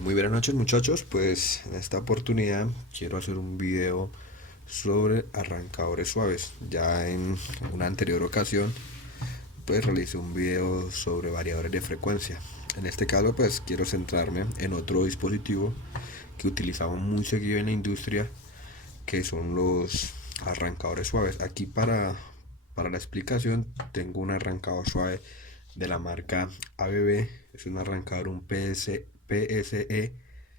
Muy buenas noches muchachos, pues en esta oportunidad quiero hacer un video sobre arrancadores suaves. Ya en una anterior ocasión pues realicé un video sobre variadores de frecuencia. En este caso pues quiero centrarme en otro dispositivo que utilizamos muy seguido en la industria, que son los arrancadores suaves. Aquí para la explicación tengo un arrancador suave de la marca ABB. Es un arrancador, un PSE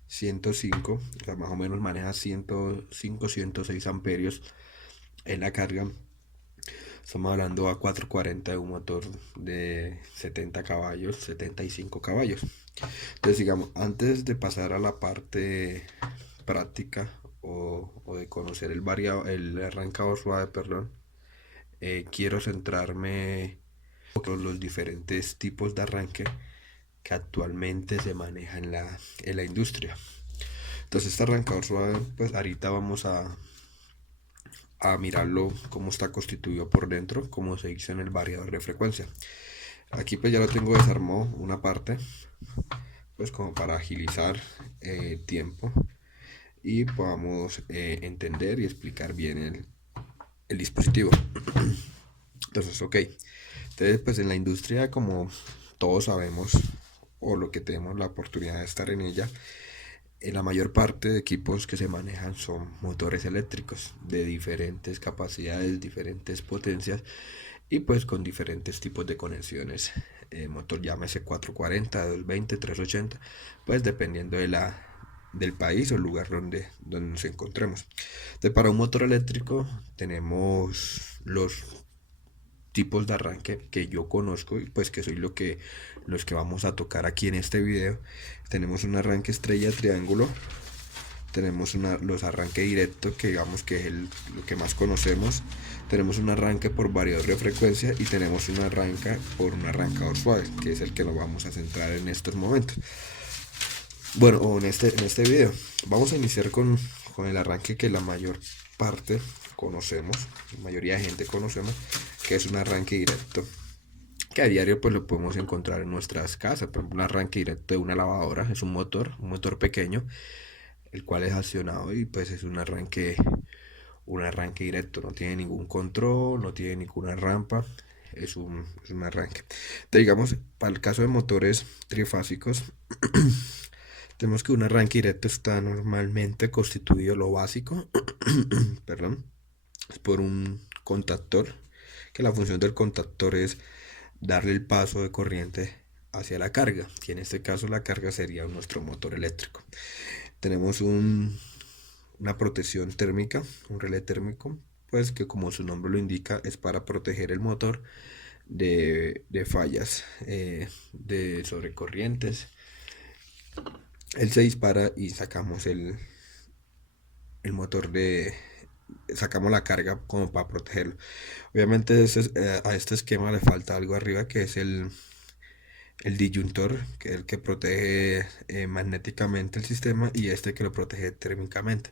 105, o sea, más o menos maneja 105, 106 amperios en la carga. Estamos hablando a 440 de un motor de 70 caballos, 75 caballos. Entonces, digamos, antes de pasar a la parte práctica o de conocer el arrancador suave, perdón, quiero centrarme en los diferentes tipos de arranque que actualmente se maneja en la industria. Entonces, este arrancador suave, pues ahorita vamos a mirarlo cómo está constituido por dentro, como se dice en el variador de frecuencia. Aquí pues ya lo tengo desarmado una parte, pues como para agilizar tiempo y podamos entender y explicar bien el dispositivo. Entonces, ok. Entonces, pues en la industria, como todos sabemos, o lo que tenemos la oportunidad de estar en ella, la mayor parte de equipos que se manejan son motores eléctricos de diferentes capacidades, diferentes potencias y pues con diferentes tipos de conexiones. Motor llámese 440, 220, 380, pues dependiendo del país o el lugar donde nos encontremos. Entonces, para un motor eléctrico tenemos los tipos de arranque que yo conozco y pues que soy los que vamos a tocar aquí en este video. Tenemos un arranque estrella triángulo, tenemos los arranques directos, que digamos que es lo que más conocemos. Tenemos un arranque por variador de frecuencia y tenemos un arranque por un arrancador suave, que es el que nos vamos a centrar en estos momentos. Bueno, o en este video vamos a iniciar con el arranque que la mayor parte conocemos, la mayoría de gente conocemos, que es un arranque directo, que a diario pues lo podemos encontrar en nuestras casas. Por ejemplo, un arranque directo de una lavadora es un motor pequeño, el cual es accionado y pues es un arranque directo, no tiene ningún control, no tiene ninguna rampa, es un arranque. Entonces, digamos, para el caso de motores trifásicos, tenemos que un arranque directo está normalmente constituido, lo básico, perdón, es por un contactor, que la función del contactor es darle el paso de corriente hacia la carga, que en este caso la carga sería nuestro motor eléctrico. Tenemos una protección térmica, un relé térmico, pues que como su nombre lo indica es para proteger el motor de fallas, de sobrecorrientes. Él se dispara y sacamos el motor sacamos la carga como para protegerlo. Obviamente a este esquema le falta algo arriba, que es el disyuntor, que es el que protege magnéticamente el sistema, y este que lo protege térmicamente.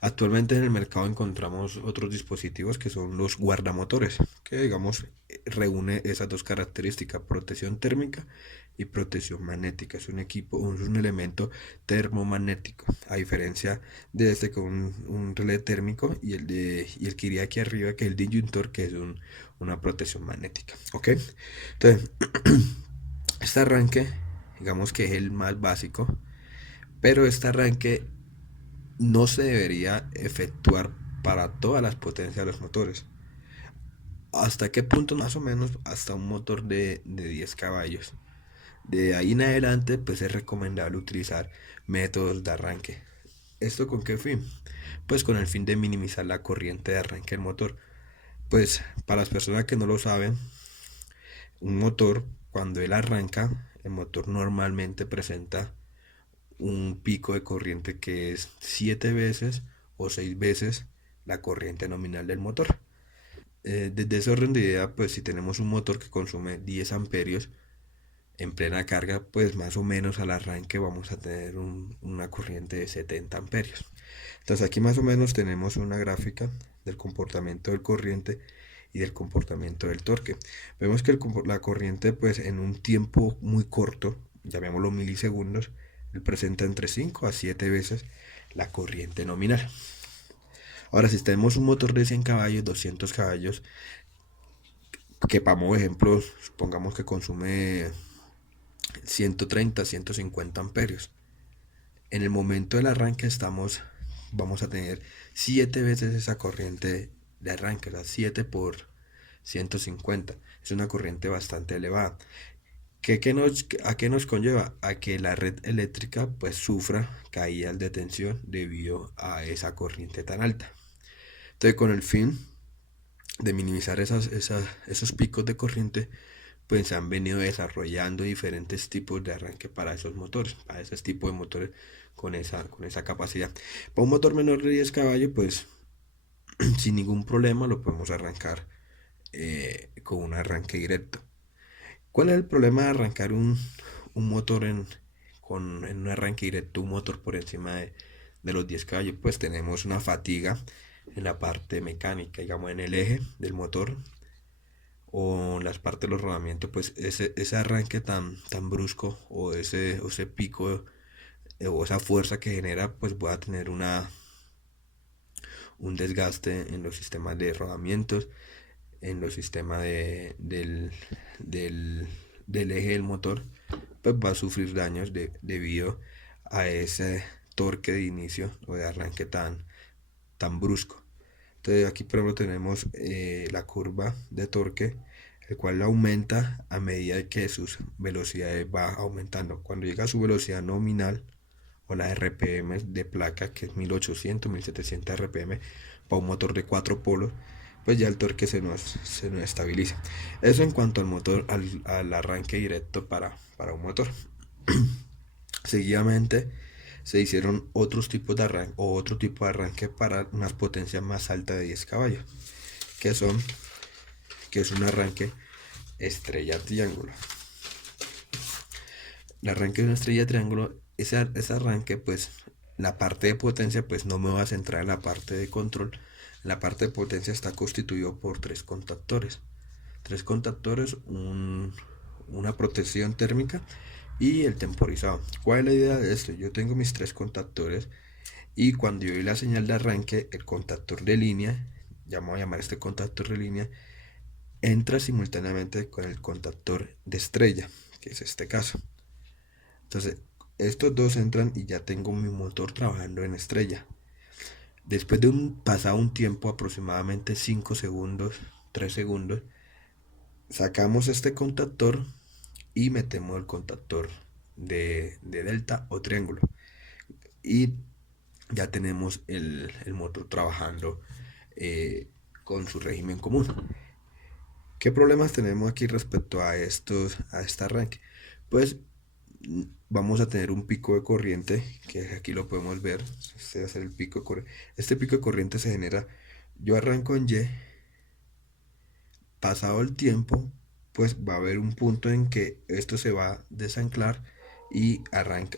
Actualmente en el mercado encontramos otros dispositivos que son los guardamotores, que digamos reúne esas dos características: protección térmica y protección magnética. Es un elemento termomagnético, a diferencia de este con un relé térmico, y el que iría aquí arriba, que es el disyuntor, que es una protección magnética. ¿Ok? Entonces, este arranque, digamos que es el más básico, pero este arranque no se debería efectuar para todas las potencias de los motores. ¿Hasta qué punto? Más o menos hasta un motor de 10 caballos. De ahí en adelante, pues es recomendable utilizar métodos de arranque. ¿Esto con qué fin? Pues con el fin de minimizar la corriente de arranque del motor. Pues para las personas que no lo saben, un motor, cuando él arranca, el motor normalmente presenta un pico de corriente que es 7 veces o 6 veces la corriente nominal del motor. Desde ese orden de idea, pues si tenemos un motor que consume 10 amperios en plena carga, pues más o menos al arranque vamos a tener una corriente de 70 amperios. Entonces aquí más o menos tenemos una gráfica del comportamiento del corriente y del comportamiento del torque. Vemos que la corriente, pues en un tiempo muy corto, llamémoslo milisegundos, Él presenta entre 5 a 7 veces la corriente nominal. Ahora, si tenemos un motor de 100 caballos, 200 caballos, que para modo ejemplo, supongamos que consume 130, 150 amperios. En el momento del arranque vamos a tener 7 veces esa corriente de arranque, las 7 por 150. Es una corriente bastante elevada. ¿A qué nos conlleva? A que la red eléctrica pues sufra caídas de tensión debido a esa corriente tan alta. Entonces, con el fin de minimizar esos picos de corriente, pues se han venido desarrollando diferentes tipos de arranque para esos motores, para ese tipo de motores con esa capacidad. Para un motor menor de 10 caballos, pues sin ningún problema lo podemos arrancar con un arranque directo. ¿Cuál es el problema de arrancar un motor en un arranque directo, un motor por encima de los 10 caballos? Pues tenemos una fatiga en la parte mecánica, digamos en el eje del motor o en las partes de los rodamientos, pues ese arranque tan brusco o ese pico o esa fuerza que genera, pues va a tener un desgaste en los sistemas de rodamientos, en los sistemas del, del eje del motor, pues va a sufrir daños debido a ese torque de inicio o de arranque tan brusco. Entonces aquí por ejemplo tenemos la curva de torque, el cual aumenta a medida que sus velocidades va aumentando. Cuando llega a su velocidad nominal o la RPM de placa, que es 1800, 1700 RPM para un motor de 4 polos, pues ya el torque se nos estabiliza. Eso en cuanto al motor, al arranque directo para un motor. Seguidamente se hicieron otros tipos de arranque o otro tipo de arranque para unas potencias más altas de 10 caballos, que que es un arranque estrella triángulo. El arranque de una estrella triángulo, ese arranque, pues la parte de potencia, pues no me voy a centrar en la parte de control. La parte de potencia está constituido por tres contactores. Tres contactores, una protección térmica y el temporizado. ¿Cuál es la idea de esto? Yo tengo mis tres contactores y cuando yo doy la señal de arranque, el contactor de línea, ya me voy a llamar este contactor de línea, entra simultáneamente con el contactor de estrella, que es este caso. Entonces, estos dos entran y ya tengo mi motor trabajando en estrella. Después de pasado un tiempo, aproximadamente 5 segundos, 3 segundos, sacamos este contactor y metemos el contactor de delta o triángulo. Y ya tenemos el motor trabajando con su régimen común. ¿Qué problemas tenemos aquí respecto a este arranque? Pues vamos a tener un pico de corriente, que aquí lo podemos ver. Este va a ser el pico de corriente. Este pico de corriente se genera, yo arranco en Y, pasado el tiempo, pues va a haber un punto en que esto se va a desanclar y arranca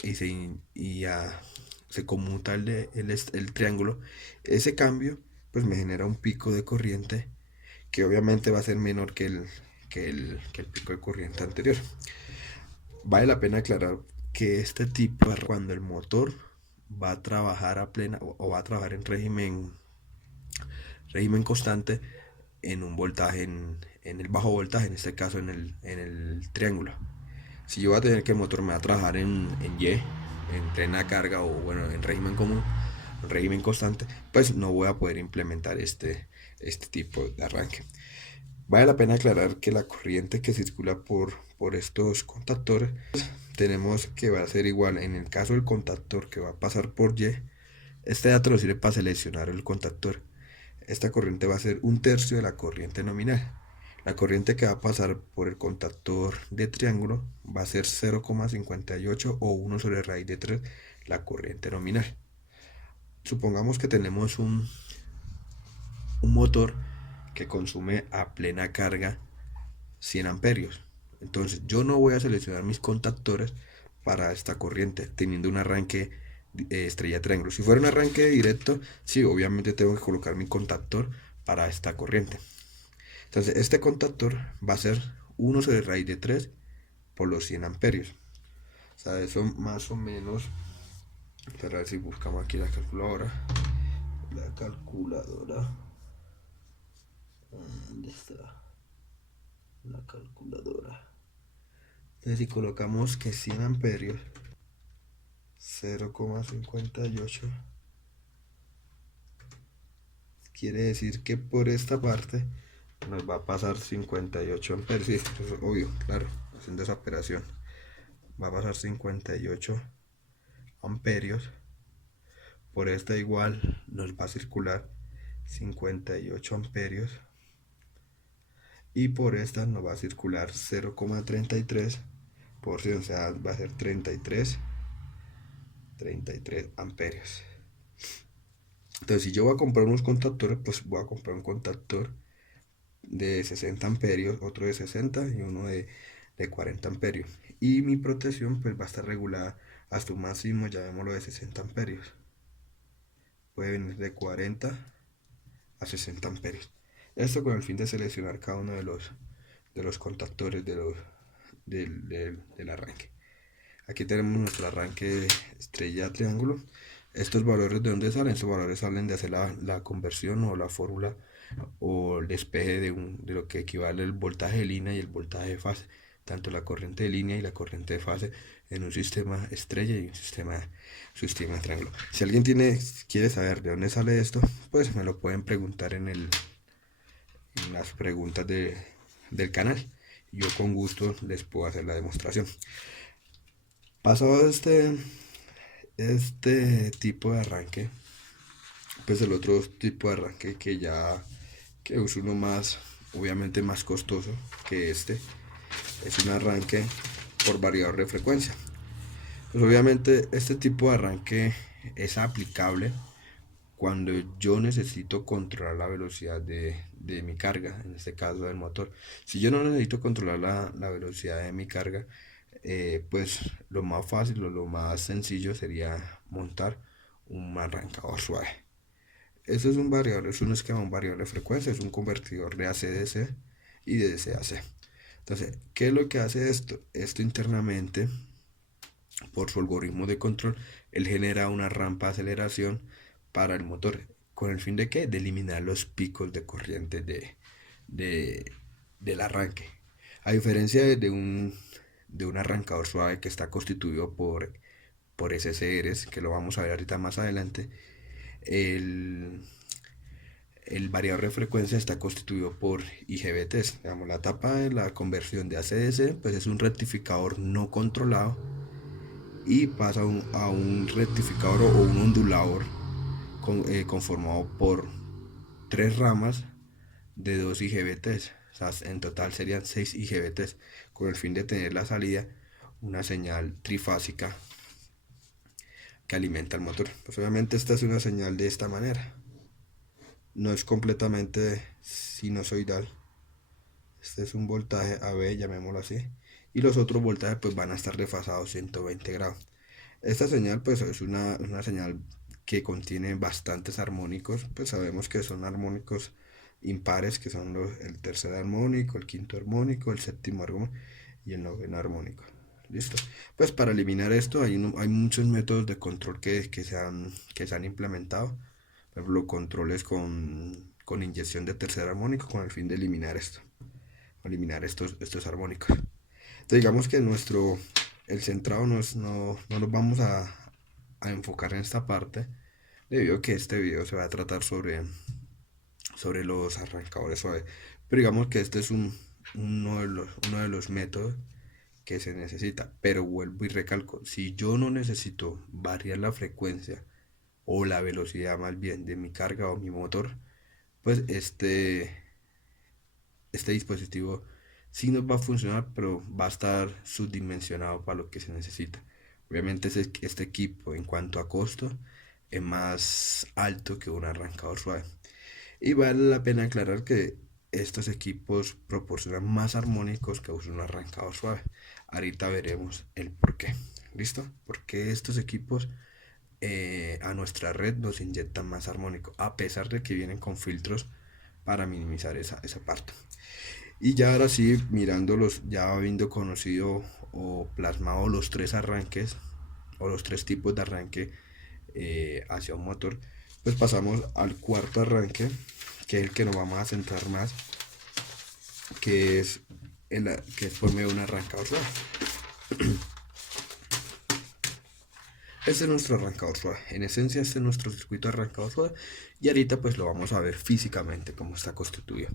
se conmuta el triángulo. Ese cambio pues me genera un pico de corriente que obviamente va a ser menor que el pico de corriente anterior. Vale la pena aclarar que este tipo, cuando el motor va a trabajar a plena o va a trabajar en régimen constante en un voltaje, en el bajo voltaje, en este caso en el triángulo. Si yo voy a tener que el motor me va a trabajar en Y, en plena carga o bueno, en régimen común, en régimen constante, pues no voy a poder implementar este tipo de arranque. Vale la pena aclarar que la corriente que circula por estos contactores, tenemos que va a ser igual. En el caso del contactor que va a pasar por Y, este dato sirve para seleccionar el contactor. Esta corriente va a ser un tercio de la corriente nominal. La corriente que va a pasar por el contactor de triángulo va a ser 0,58 o 1 sobre raíz de 3 la corriente nominal. Supongamos que tenemos un motor que consume a plena carga 100 amperios. Entonces yo no voy a seleccionar mis contactores para esta corriente teniendo un arranque estrella triángulo. Si fuera un arranque directo, sí, obviamente tengo que colocar mi contactor para esta corriente. Entonces este contactor va a ser 1 sobre raíz de 3 por los 100 amperios. O sea, eso más o menos, para ver si buscamos aquí la calculadora. La calculadora. ¿Dónde está la calculadora? Entonces si colocamos que 100 amperios, 0,58, quiere decir que por esta parte nos va a pasar 58 amperios. Sí, eso es obvio, claro, haciendo esa operación. Va a pasar 58 amperios. Por esta igual nos va a circular 58 amperios. Y por esta nos va a circular 0,33 por ciento, o sea, va a ser 33 amperios. Entonces, si yo voy a comprar unos contactores, pues voy a comprar un contactor de 60 amperios, otro de 60 y uno de 40 amperios. Y mi protección pues va a estar regulada hasta un máximo, llamémoslo de 60 amperios. Puede venir de 40 a 60 amperios. Esto con el fin de seleccionar cada uno de los contactores del arranque. Aquí tenemos nuestro arranque estrella triángulo. Estos valores, ¿de dónde salen? Estos valores salen de hacer la conversión o la fórmula o el despeje de lo que equivale el voltaje de línea y el voltaje de fase, tanto la corriente de línea y la corriente de fase en un sistema estrella y un sistema triángulo. Si alguien quiere saber de dónde sale esto, pues me lo pueden preguntar en las preguntas del canal. Yo con gusto les puedo hacer la demostración. Pasado este tipo de arranque, pues el otro tipo de arranque que es uno más, obviamente más costoso que este, es un arranque por variador de frecuencia. Pues obviamente este tipo de arranque es aplicable cuando yo necesito controlar la velocidad de mi carga, en este caso del motor. Si yo no necesito controlar la velocidad de mi carga, pues lo más fácil o lo más sencillo sería montar un arrancador suave. Eso es un variador, es un esquema, un variador de frecuencia, es un convertidor de AC-DC y de DC-AC. Entonces, ¿qué es lo que hace esto? Esto internamente, por su algoritmo de control, él genera una rampa de aceleración para el motor. ¿Con el fin de qué? De eliminar los picos de corriente del arranque. A diferencia de un arrancador suave que está constituido por SCRs, que lo vamos a ver ahorita más adelante, el variador de frecuencia está constituido por IGBTs. Digamos, la etapa de la conversión de AC/DC pues es un rectificador no controlado y pasa a un rectificador o un ondulador conformado por 3 ramas de 2 IGBTs. O sea, en total serían 6 IGBTs con el fin de tener la salida una señal trifásica que alimenta el motor. Pues obviamente esta es una señal de esta manera. No es completamente sinusoidal. Este es un voltaje AB, llamémoslo así. Y los otros voltajes pues van a estar desfasados 120 grados. Esta señal pues es una señal que contiene bastantes armónicos. Pues sabemos que son armónicos impares, que son el tercer armónico, el quinto armónico, el séptimo armónico y el noveno armónico. Listo. Pues para eliminar esto hay muchos métodos de control que se han implementado. Por ejemplo, controles con inyección de tercer armónico con el fin de eliminar estos armónicos. Entonces digamos que el centrado no nos vamos a enfocar en esta parte, debido a que este video se va a tratar sobre los arrancadores suaves. Pero digamos que este es uno de los métodos que se necesita. Pero vuelvo y recalco, si yo no necesito variar la frecuencia o la velocidad más bien de mi carga o mi motor, pues este dispositivo sí nos va a funcionar, pero va a estar subdimensionado para lo que se necesita. Obviamente este equipo en cuanto a costo es más alto que un arrancador suave. Y vale la pena aclarar que estos equipos proporcionan más armónicos que un arrancador suave. Ahorita veremos el por qué. ¿Listo? Porque estos equipos a nuestra red nos inyectan más armónico, a pesar de que vienen con filtros para minimizar esa parte. Y ya ahora sí, mirándolos, ya habiendo conocido o plasmado los tres arranques o los tres tipos de arranque hacia un motor, pues pasamos al cuarto arranque, que es el que nos vamos a centrar más, que es, que es por medio de un arrancador suave. Este es nuestro arrancador suave. En esencia, este es nuestro circuito de arrancador suave. Y ahorita pues lo vamos a ver físicamente cómo está constituido.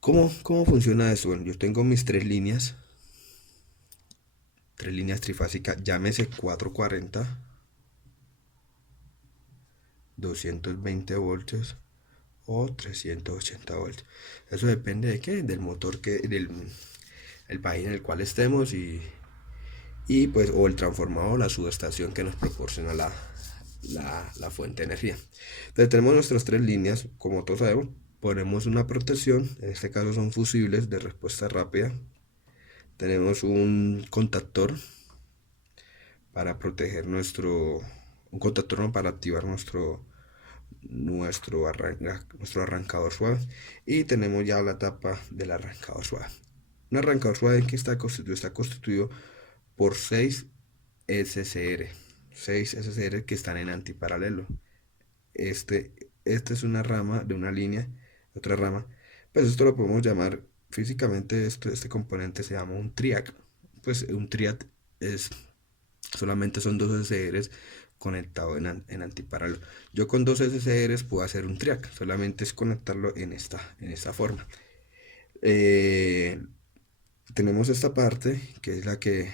¿Cómo funciona eso? Bueno, yo tengo mis tres líneas trifásicas, llámese 440, 220 voltios o 380 voltios. Eso depende de qué, del motor del el país en el cual estemos y pues o el transformador o la subestación que nos proporciona la fuente de energía. Entonces tenemos nuestras tres líneas, como todos sabemos, ponemos una protección, en este caso son fusibles de respuesta rápida. Tenemos un contactor para proteger un contactor no, para activar nuestro arrancador suave, y tenemos ya la tapa del arrancador suave. Un arrancador suave que está constituido por 6 SCR que están en antiparalelo. Este es una rama de una línea, otra rama, pues esto lo podemos llamar físicamente, este componente se llama un triac. Pues un triac es solamente son dos SCRs conectados en antiparalelo. Yo con dos SCRs puedo hacer un triac, solamente es conectarlo en esta forma. Tenemos esta parte que es la que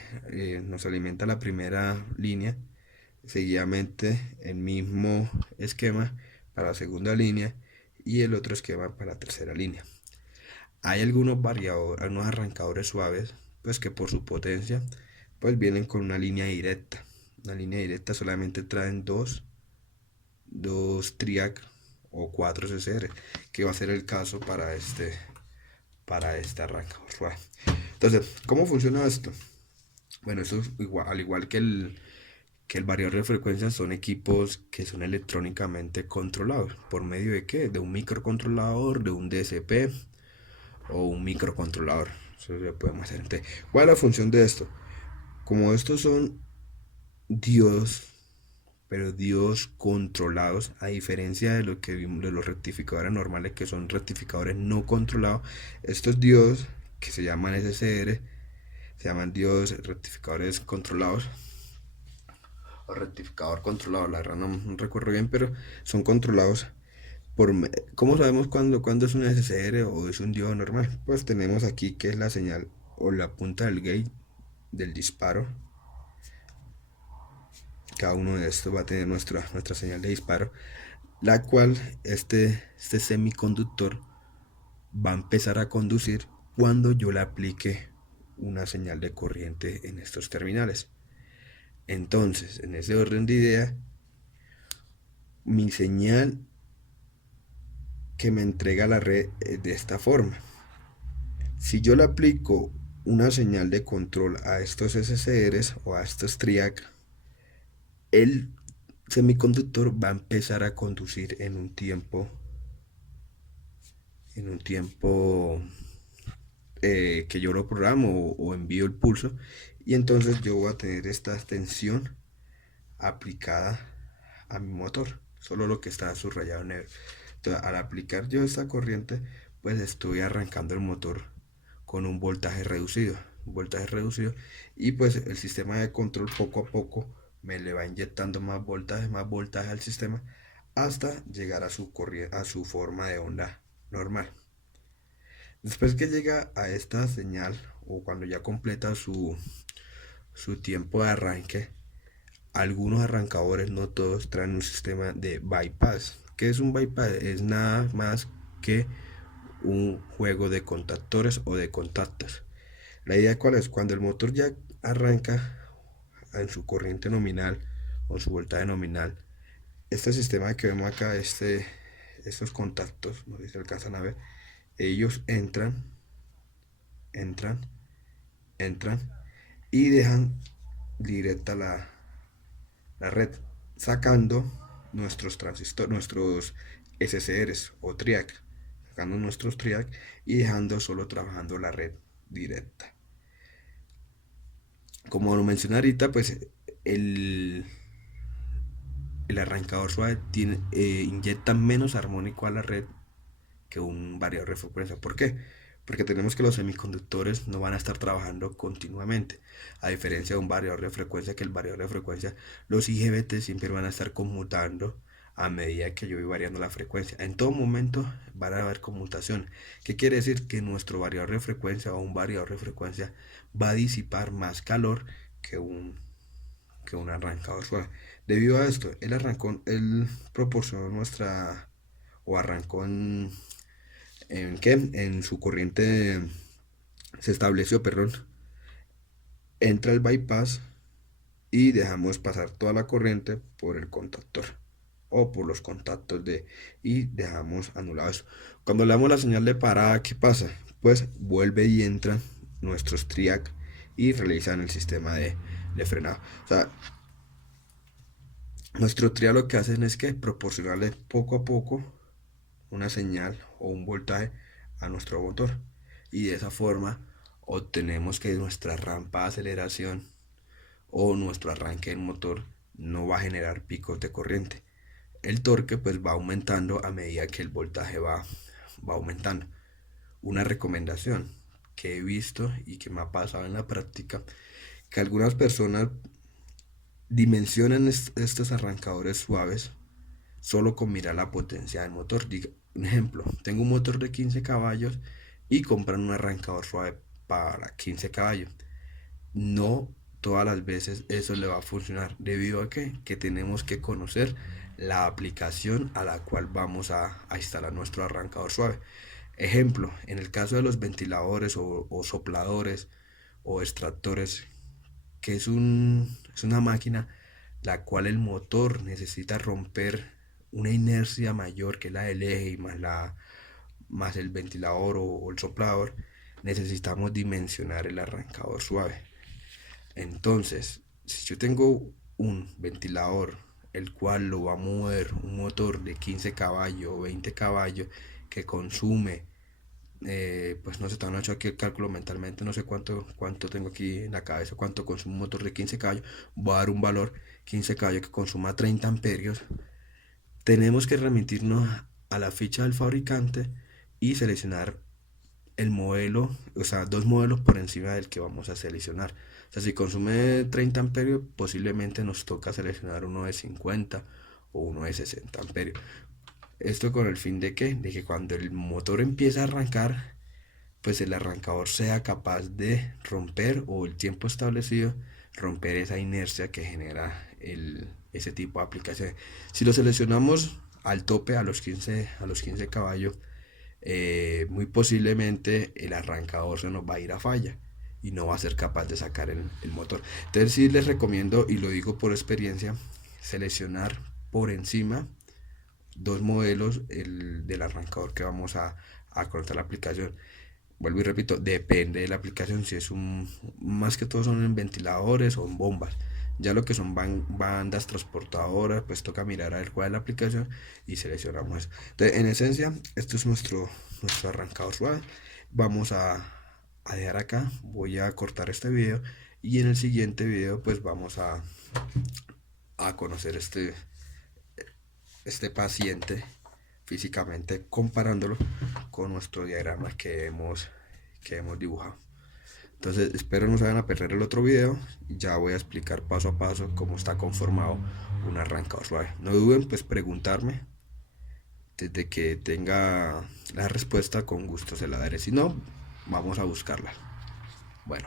nos alimenta la primera línea, seguidamente el mismo esquema para la segunda línea y el otro esquema para la tercera línea. Hay algunos variadores, algunos arrancadores suaves, pues que por su potencia pues vienen con una línea directa. Una línea directa solamente traen dos triac o 4 CCR, que va a ser el caso para este arrancador suave. Entonces, ¿cómo funciona esto? Bueno, esto es igual, al igual que el variador de frecuencias, son equipos que son electrónicamente controlados. ¿Por medio de qué? De un microcontrolador, de un DSP o un microcontrolador. Eso ya podemos hacer. Entonces, ¿cuál es la función de esto? Como estos son diodos, pero diodos controlados, a diferencia de lo que vimos de los rectificadores normales, que son rectificadores no controlados, estos diodos que se llaman SCR se llaman diodos rectificadores controlados o rectificador controlado. La verdad no recuerdo bien, pero son controlados por... ¿Cómo sabemos cuándo es un SCR o es un diodo normal? Pues tenemos aquí que es la señal o la punta del gate del disparo. Cada uno de estos va a tener nuestra señal de disparo, la cual este semiconductor va a empezar a conducir cuando yo le aplique una señal de corriente en estos terminales. Entonces, en ese orden de idea, mi señal que me entrega la red es de esta forma. Si yo le aplico una señal de control a estos SCRs o a estos triac, el semiconductor va a empezar a conducir en un tiempo que yo lo programo o envío el pulso, y entonces yo voy a tener esta tensión aplicada a mi motor, solo lo que está subrayado en negro. Entonces, al aplicar yo esta corriente, pues estoy arrancando el motor con un voltaje reducido, y pues el sistema de control poco a poco me le va inyectando más voltaje al sistema hasta llegar a su forma de onda normal. Después que llega a esta señal o cuando ya completa su tiempo de arranque, algunos arrancadores, no todos, traen un sistema de bypass. ¿Qué es un bypass? Es nada más que un juego de contactores o de contactos. La idea cuál es, cuando el motor ya arranca en su corriente nominal o su voltaje nominal, este sistema que vemos acá, estos contactos, no sé si se alcanzan a ver, ellos entran y dejan directa la red, sacando nuestros transistores, nuestros SCRs o triac, sacando nuestros triac y dejando solo trabajando la red directa. Como lo mencioné ahorita, pues el, el arrancador suave inyecta menos armónico a la red que un variador de frecuencia. ¿Por qué? Porque tenemos que los semiconductores no van a estar trabajando continuamente, a diferencia de un variador de frecuencia, que el variador de frecuencia, los IGBT siempre van a estar conmutando a medida que yo voy variando la frecuencia. En todo momento van a haber conmutación. ¿Qué quiere decir? Que nuestro variador de frecuencia o un variador de frecuencia va a disipar más calor que un arrancador suave. Debido a esto, él proporcionó nuestra, o arrancó ¿en qué? En su corriente se estableció, perdón, entra el bypass y dejamos pasar toda la corriente por el contactor o por los contactos y dejamos anulado eso. Cuando le damos la señal de parada, ¿qué pasa? Pues vuelve y entra nuestros triac y realizan el sistema de frenado. O sea, nuestro triac lo que hacen es que proporcionarle poco a poco una señal o un voltaje a nuestro motor, y de esa forma obtenemos que nuestra rampa de aceleración o nuestro arranque del motor no va a generar picos de corriente. El torque pues va aumentando a medida que el voltaje va aumentando. Una recomendación que he visto y que me ha pasado en la práctica, que algunas personas dimensionan estos arrancadores suaves solo con mirar la potencia del motor. Un ejemplo, tengo un motor de 15 caballos y compran un arrancador suave para 15 caballos. No todas las veces eso le va a funcionar, debido a que tenemos que conocer la aplicación a la cual vamos a instalar nuestro arrancador suave. Ejemplo, en el caso de los ventiladores o sopladores o extractores, que es una máquina la cual el motor necesita romper una inercia mayor que la del eje y más el ventilador o el soplador, necesitamos dimensionar el arrancador suave. Entonces, si yo tengo un ventilador el cual lo va a mover un motor de 15 caballos o 20 caballos que consume, pues no sé, todavía no he hecho aquí el cálculo mentalmente, no sé cuánto tengo aquí en la cabeza, cuánto consume un motor de 15 caballos, voy a dar un valor 15 caballos que consuma 30 amperios. Tenemos que remitirnos a la ficha del fabricante y seleccionar el modelo, o sea, dos modelos por encima del que vamos a seleccionar. O sea, si consume 30 amperios, posiblemente nos toca seleccionar uno de 50 o uno de 60 amperios. Esto con el fin de que cuando el motor empieza a arrancar, pues el arrancador sea capaz de romper, o el tiempo establecido, romper esa inercia que genera ese tipo de aplicación. Si lo seleccionamos al tope, a los 15 caballos, muy posiblemente el arrancador se nos va a ir a falla y no va a ser capaz de sacar el motor. Entonces sí les recomiendo, y lo digo por experiencia, seleccionar por encima dos modelos del arrancador que vamos a conectar la aplicación. Vuelvo y repito, depende de la aplicación, si es más que todo son en ventiladores o en bombas. Ya lo que son bandas transportadoras, pues toca mirar a ver cuál es la aplicación y seleccionamos eso. Entonces, en esencia, esto es nuestro arrancador suave. Vamos a dejar acá, voy a cortar este video y en el siguiente video pues vamos a conocer este paciente físicamente, comparándolo con nuestro diagrama que hemos dibujado. Entonces espero no se vayan a perder el otro video. Ya voy a explicar paso a paso cómo está conformado un arrancador suave. No duden pues preguntarme. Desde que tenga la respuesta, con gusto se la daré. Si no, vamos a buscarla. Bueno.